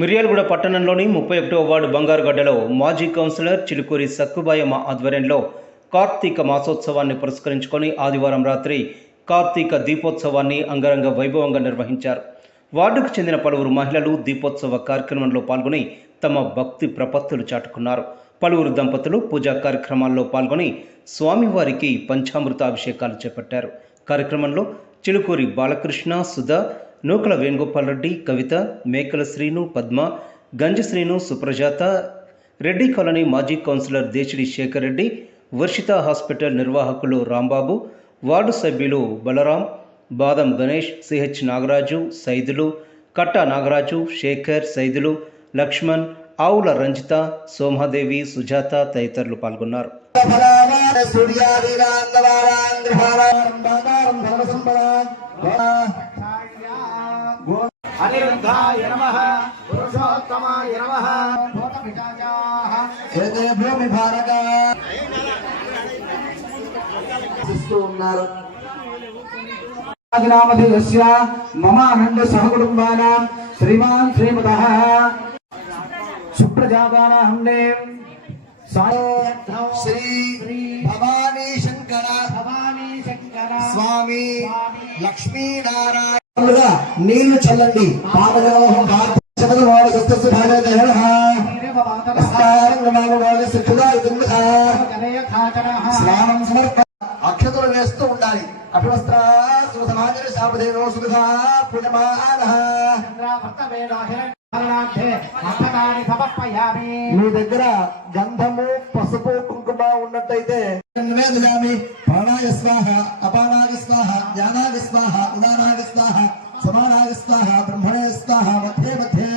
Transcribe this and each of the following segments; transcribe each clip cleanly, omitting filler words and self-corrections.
మిర్యాలగూడ పట్టణంలోని 31వ వార్డు బంగారుగడ్డలో మాజీ కౌన్సిలర్ చిలుకూరి సక్కుబాయమ్మ ఆధ్వర్యంలో కార్తీక మాసోత్సవాన్ని పురస్కరించుకొని ఆదివారం రాత్రి కార్తీక దీపోత్సవాన్ని అంగరంగ వైభవంగా నిర్వహించారు. వార్డుకు చెందిన పలువురు మహిళలు దీపోత్సవ కార్యక్రమంలో పాల్గొని తమ భక్తి ప్రపత్తులు చాటుకున్నారు. పలువురు దంపతులు పూజా కార్యక్రమాల్లో పాల్గొని స్వామివారికి పంచామృత అభిషేకాలు చేపట్టారు. కార్యక్రమంలో చిలుకూరి బాలకృష్ణ, సుధా, నూకల వేణుగోపాల్ రెడ్డి, కవిత, మేకల శ్రీను, పద్మ, గంజ శ్రీను, సుప్రజాత, రెడ్డి కాలనీ మాజీ కౌన్సిలర్ దేశిడి శేఖర్ రెడ్డి, వర్షిత హాస్పిటల్ నిర్వాహకులు రాంబాబు, వార్డు సభ్యులు బలరాం, బాదం గణేష్, సిహెచ్ నాగరాజు, సైదులు, కట్టా నాగరాజు, శేఖర్, సైదులు, లక్ష్మణ్, ఆవుల రంజిత, సోమాదేవి, సుజాత తదితరులు పాల్గొన్నారు. అనిరుద్ధాయ నమః, పురుషోత్తమాయ నమః, భూతపిశాచాః ఏతే భూమి భారక ఉన్నారు. నామధేయస్య మమ అనంద సహకుటుంబానాం శ్రీమాన్ శ్రీమతః సుప్రజాతానాహంనే శ్రీ భవానీ శంకర స్వామి లక్ష్మీనారాయణ నీళ్లు చల్లండి. అక్షతలు వేస్తూ ఉండాలి. మీ దగ్గర గంధము, పసుపు, కుంకుమ ఉన్నట్టయితే ప్రాణాయ స్వాహ, అపానాయ స్వాహ, జ్ఞానాయ స్వాహ, ఉదానాయ స్వాహ, సమానాయ స్వాహ, బ్రహ్మణే స్వాహ, మధ్యే మధ్యే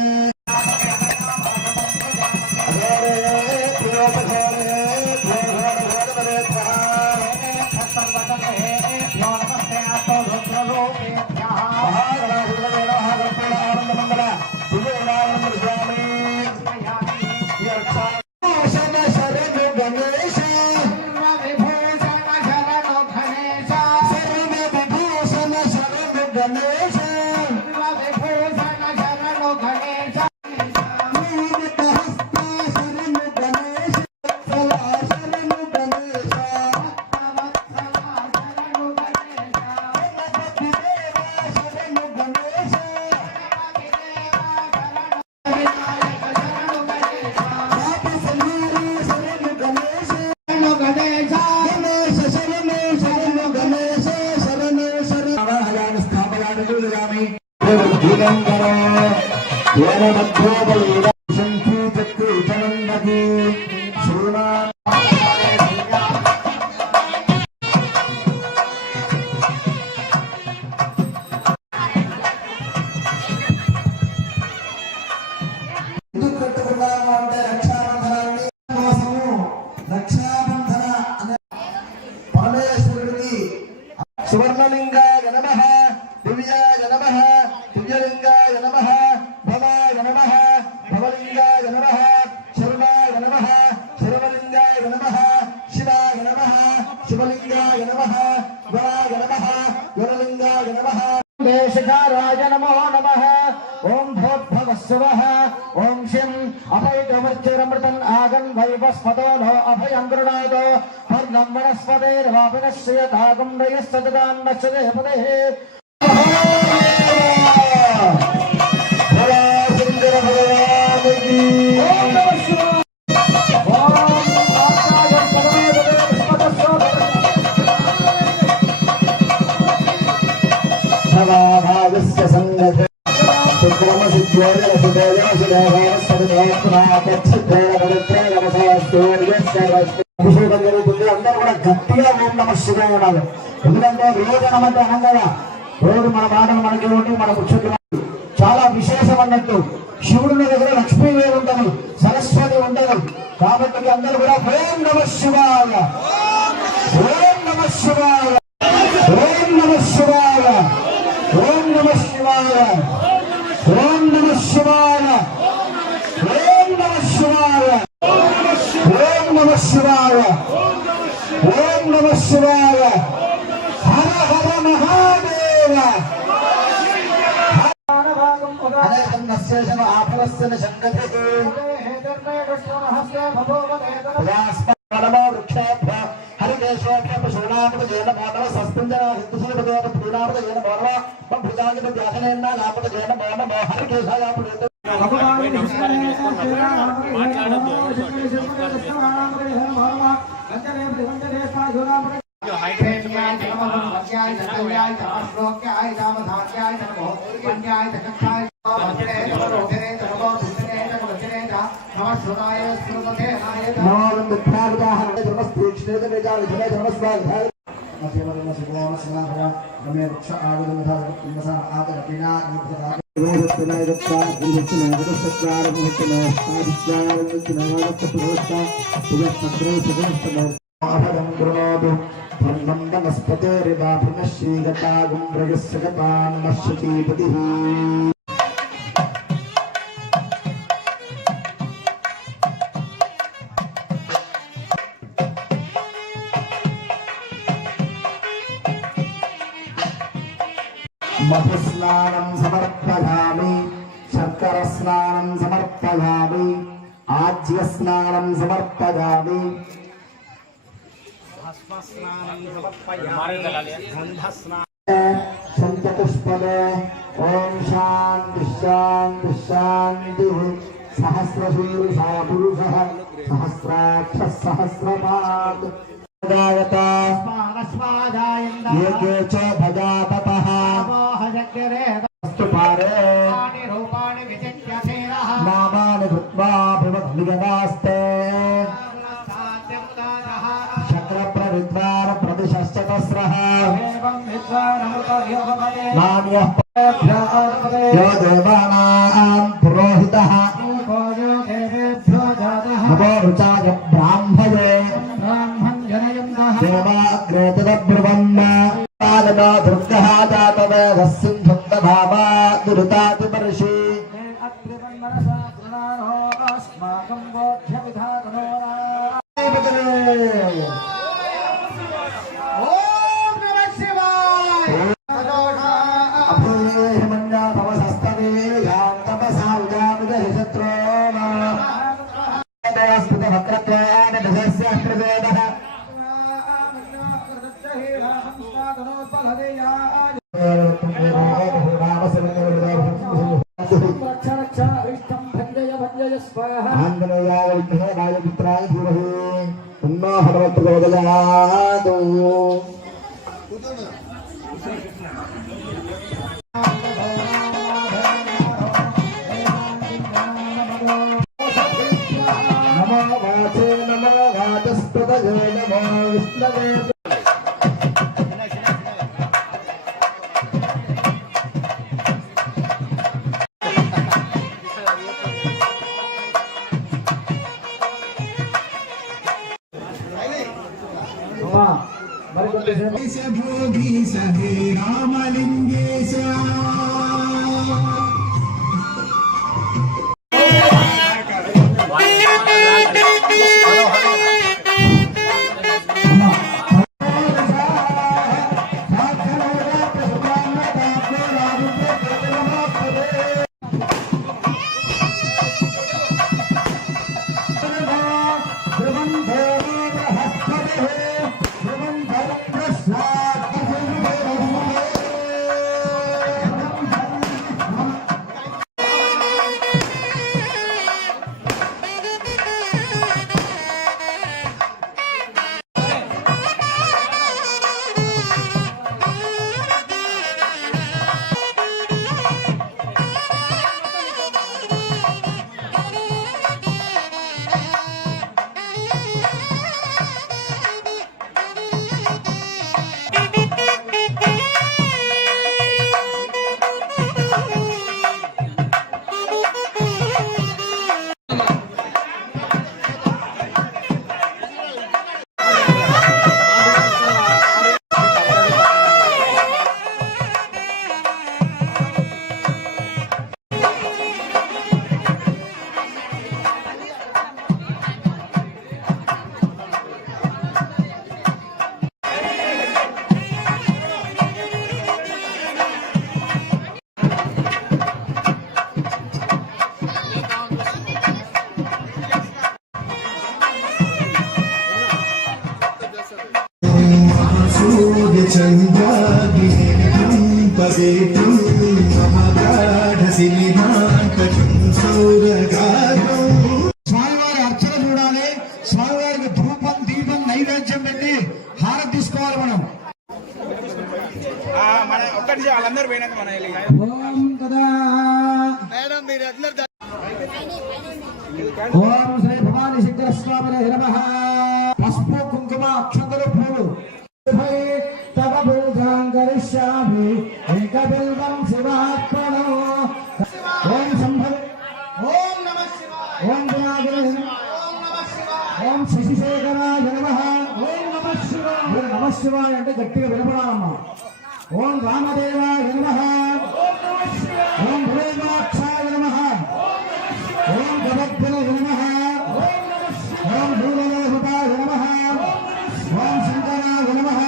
సువర్ణలింగాయ నమః, దివ్యాయ నమః, దివ్యలింగాయ నమః, భవాయ నమః, భవలింగాయ నమః, శర్వాయ నమః, శర్వలింగాయ నమః, శివాయ నమః, శివలింగాయ నమః, గణాయ నమః, గణలింగాయ నమః, దేశకారాయ నమో నమః. ఓం భోద్భవస్సువః, ఓం శం అభయమర్చిరమృతం ఆగన్ వైవస్పతోనో అభయం గృణాదో వర్ణం వనస్పతేర్వాపినశ్యతాగం నయస్తదాన్నశ్చదే పదే. అభిషేకం జరుగుతుంది. అందరూ కూడా గట్టిగా ఓం నమః శివాయ ఉండాలి. ఎందుకంటే రోజు అంటే అనం కదా, రోజు మన మాటలు మనకి ఉండి మన ముచ్చట్లు చాలా విశేషం అన్నట్టు. శివుడి దగ్గర లక్ష్మీదేవి ఉండదు, సరస్వతి ఉండదు. కాబట్టి అందరూ కూడా ఓం నమః శివాయ, ఓం నమః శివాయ, ఓం నమః శివాయ, ఓం నమః శివాయ, ఓం నమః శివాయ, ఓం నమః శివాయ, ఓం నమః శివాయ, ఓం నమః శివాయ. హర హర మహాదేవ. శేషం ఆఫలస్య శంకతే వృక్షేభ్య హరికేశేభ్య పశూనామృతేన మానవ సస్పెంజన హిందుసేపదేవ పూర్ణామృతేన మానవ భుజాంగిత వ్యాసనేన నామృతేన మానవ హరికేశాయాపుడేత మధుస్నానం సమర్పయామి శర్కరస్నానం సమర్పయామి ఆజ్యస్నానం సమర్పయామి శంఖపుష్పలే ఓం శాంతి శాంతి శాంతి సహస్రశీర్షా పురుషః సహస్రాక్ష సహస్రపాద్ ఏకే చ భజాపతః స్తుపారే నామాని కృత్వా భవద్విగదాస్తే శక్రప్రవిద్వార ప్రతిశశ్చతస్రః నామ్యః యో దేవానాం పురోహితః నమో రుచాయ బ్రాహ్మయే దేవాగ్రేతదబ్రువన్న పాలనా దుర్గః జాతవేదः సింధుక్తధామా దురితాతిపర్షి ఆంజనేయాయ విఘ్నేయాయ పుత్రాయ ధీమహి తన్నో హనుమత్ ప్రచోదయాత్. నమో వాచే నమో వాచస్పతయే నమో విష్ణవే. भोगी सहे रामलिंगेश पदेतुं मम गाढसिनिनाटकं सूरगात्रं స్వామివారి అర్చన చూడాలి. స్వామివారికి ధూపం దీపం నైవేద్యం పెట్టి హారతి తీసుకోవాలి మనం. మన ఒక్కటి వాళ్ళందరూ పోయినాక మన ఓం కదా మేడం మీరు అందరు ఓం శ్రీ భవాని శంకర స్వామి నమః. పసుపు కుంకుమ అక్షంతలు పూలు తవ పూజాం కరిష్యామి ఏకబిల్వం శివాత్మనో. ఓం శంభవ ఓం నమః శివాయ ఓం వినాయకాయ ఓం నమః శివాయ ఓం శశిశేఖరాయ నమః ఓం నమః శివాయ. ఓం నమః శివాయ అంటే గట్టిగా వినపడాలమ్మా. ఓం రామదేవాయ నమః ఓం నమః శివాయ ఓం భూమాక్షాయ నమః ఓం గవద్భ్యయ నమః ఓం నమః శివాయ ఓం భూలోహితాయ నమః ఓం శంకరాయ నమః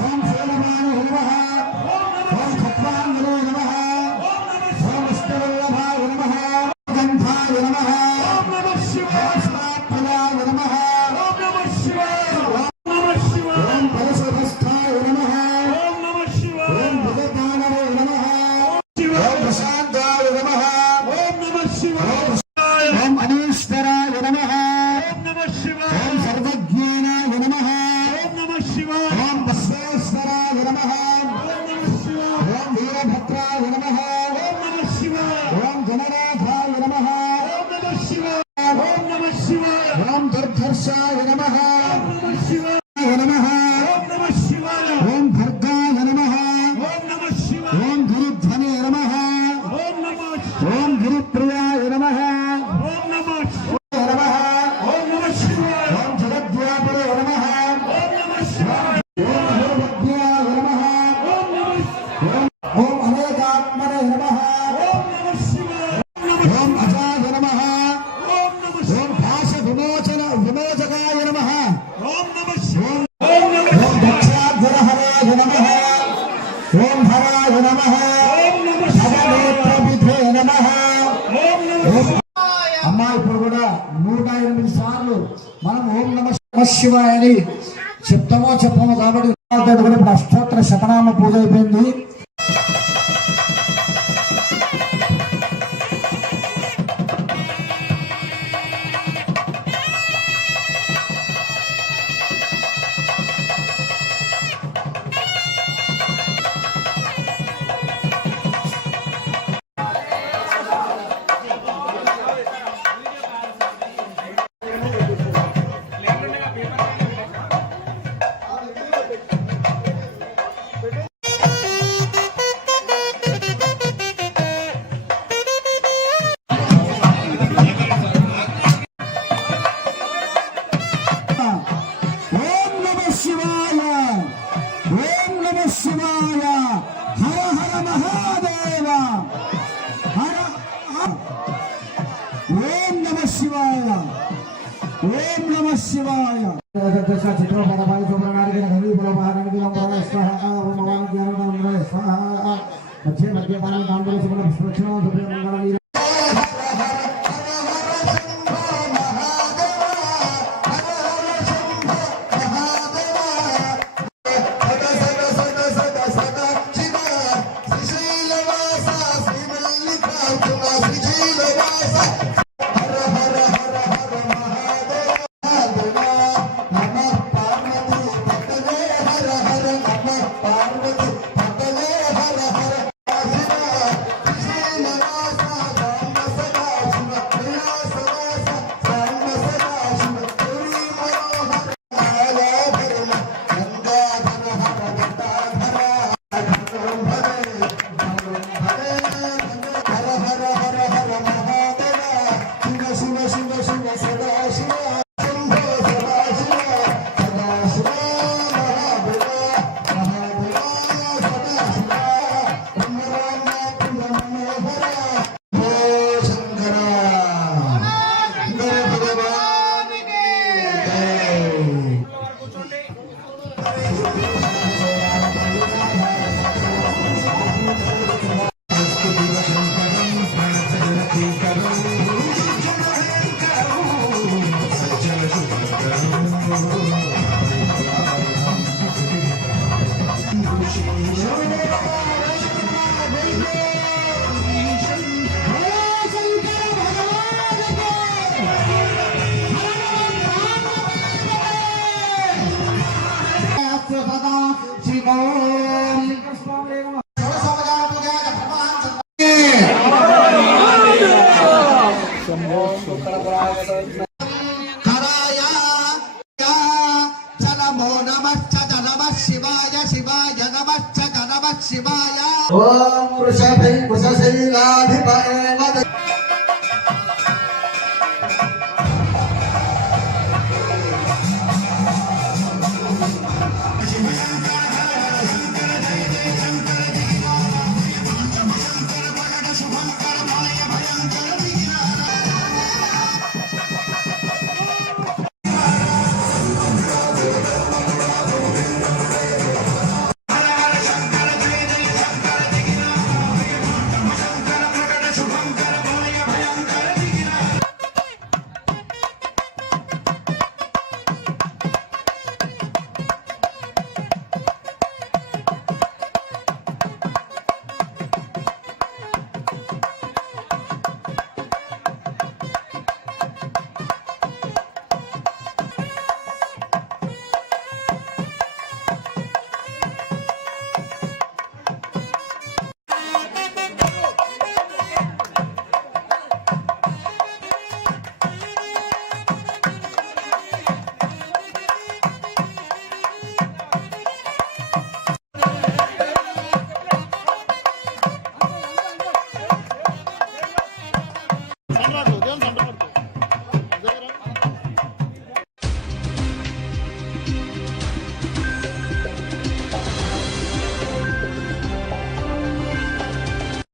ఓం శైలమాయ నమః ఓం ఖట్వాంగనే నమః ఓం విష్ణువల్లభాయ నమః గంధాయ నమః ఓం నమః శివాయ స్వాత్మనాయ నమః ఓం నమః శివాయ ఓం నమః శివాయ ఓం పరశుభస్థాయ నమః ఓం నమః శివాయ ఓం భగవానవే నమః ఓం ప్రశాంతాయ నమః ఓం నమః శివాయ ఓం అనీశ్వరాయ నమః ఓం నమః శివాయ ఓం సర్వజ్ఞానాయ నమః ఓం నమః శివాయ ఓం బసవేశ్వరాయ నమః ఓం నమః శివాయ ఓం వీరభద్రాయ నమః ఓం నమః శివాయ ఓం గణనాథాయ నమః ఓం నమః శివాయ ఓం నమః శివాయ ఓం దుర్ధర్షాయ నమః ఓం నమః శివాయ నమః ఓం నమః శివాయ ఓం భర్గాయ నమః ఓం నమః శివాయ ఓం గిరిధ్వనే నమః ఓం నమః ఓం గిరిప్రియాయ నమః ఓం నమః నమః ఓం నమః శివాయ ఓం జగద్వ్యాపరే నమః ఓం నమః శివాయ ఓం భూమధ్యాయ నమః ఓం నమః ఓం అనేకాత్మనే నమః ఓం నమః శివాయ ఓం అజాయ నమః ఓం నమః ఓం భాష విమోచకాయ నమః ఓం నమః శివాయ ఓం దక్షాధ్వరహరాయ నమః ఓం హరాయ నమః ఓం నమః భవనేత్రవిధే నమః ఓం నమః. అమ్మా ఇప్పుడు కూడా 108 సార్లు మనం ఓం నమః శివాయ అని చెప్తామో చెప్పమో కాబట్టి కూడా ఇప్పుడు అష్టోత్తర శతనామ పూజ అయిపోయింది. ఓం నమః శివాయ ఓం నమః శివాయ హర హర మహాదేవ హర ఓం నమః శివాయ ఓం నమః శివాయ. చిత్రపరమాయ సుబ్రహ్మణ్య గణపతి మహాగణపతి నమః స్వాహ ఓం భవాని జ్ఞానం నమః స్వాహ మధ్య మధ్య పాని కాంబల సుబ్రహ్మణ్య విష్ణు సుబ్రహ్మణ్య ఓం వృషభై వృషశైలాధిపతే వద శివాయ